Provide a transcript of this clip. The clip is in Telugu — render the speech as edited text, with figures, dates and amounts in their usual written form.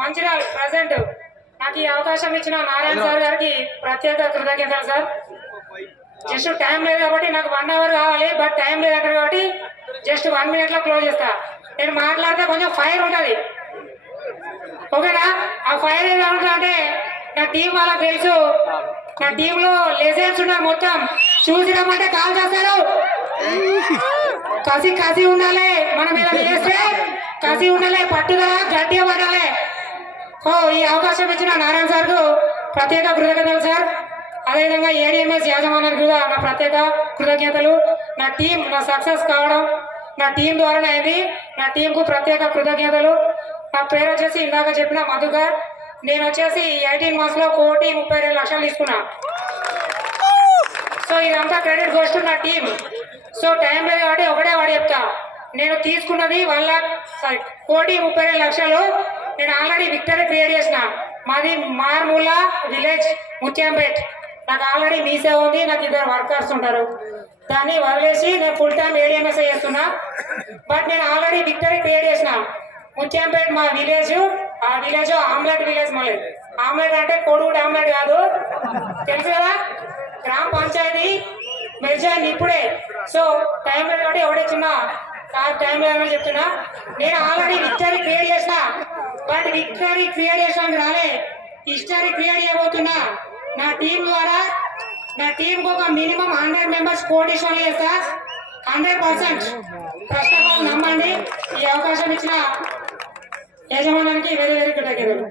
మంచిర్యాల ప్రజెంట్ నాకు ఈ అవకాశం ఇచ్చిన నారాయణ సార్ గారికి ప్రత్యేక కృతజ్ఞతలు సార్. జస్ట్ టైం లేదు కాబట్టి నాకు 1 అవర్ కావాలి, బట్ టైం లేదు అక్కడ కాబట్టి జస్ట్ 1 మినిట్లో క్లోజ్ చేస్తా. నేను మాట్లాడితే కొంచెం ఫైర్ ఉంటుంది, ఓకేనా? ఆ ఫైర్ ఏదో అంటే నా టీం వాళ్ళకి తెలుసు, నా టీంలో లెజెండ్స్ ఉన్నారు, మొత్తం చూసి రమ్మంటే కాల్ చేస్తారు. కసి కసి ఉండాలి, మనం ఇలా చేస్తే కసి ఉండాలి, పట్టుదల గట్టిగా పడాలి. ఈ అవకాశం ఇచ్చిన నారాయణ సార్కు ప్రత్యేక కృతజ్ఞతలు సార్. అదేవిధంగా ఏడిఎంఎస్ యాజమాన్యానికి కూడా నా ప్రత్యేక కృతజ్ఞతలు. నా టీం నా సక్సెస్ కావడం నా టీం ద్వారానే అయింది. నా టీంకు ప్రత్యేక కృతజ్ఞతలు. నా పేరు వచ్చేసి ఇందాక చెప్పిన మధుకర్. నేను వచ్చేసి 18 monthsలో 1,32,00,000 తీసుకున్నా. సో ఇదంతా క్రెడిట్ గోస్ టు నా టీం. సో టైం లేదు కాబట్టి ఒకటే వాడు చెప్తా, నేను తీసుకున్నది 1,32,00,000. నేను ఆల్రెడీ విక్టరీ క్రియేట్ చేసిన. మాది మార్మూల విలేజ్ ముత్యంపేట్. నాకు ఆల్రెడీ మీసే ఉంది, నాకు 2 వర్కర్స్ ఉంటారు. దాన్ని వదిలేసి నేను ఫుల్ టైం ఏడిఎంఎస్ చేస్తున్నా. బట్ నేను ఆల్రెడీ విక్టరీ క్రియేట్ చేసిన. ముత్యంపేట్ మా విలేజ్, ఆ విలేజ్ ఆమ్లెట్ విలేజ్. మళ్ళీ ఆమ్లెట్ అంటే కోడిగుడ్డు ఆమ్లెట్ కాదు, తెలుసు కదా? గ్రామ పంచాయతీ మెజాయింది ఇప్పుడే. సో టైం లేదు కాబట్టి ఎవడే చిన్న టైం లేదని చెప్తున్నా. నేను ఆల్రెడీ విక్టరీ క్రియేట్ చేసిన, బట్ విక్టరీ క్రియేట్ చేసానికి రాలే, హిస్టరీ క్రియేట్ చేయబోతున్నా. నా టీం ద్వారా నా టీంకు ఒక మినిమం 100 members కోటిషన్ చేస్తా, 100%. ఫస్ట్ ఆఫ్ ఆల్ నమ్మండి. ఈ అవకాశం ఇచ్చిన యజమానానికి వెరీ వెరీ కృతజ్ఞతలు.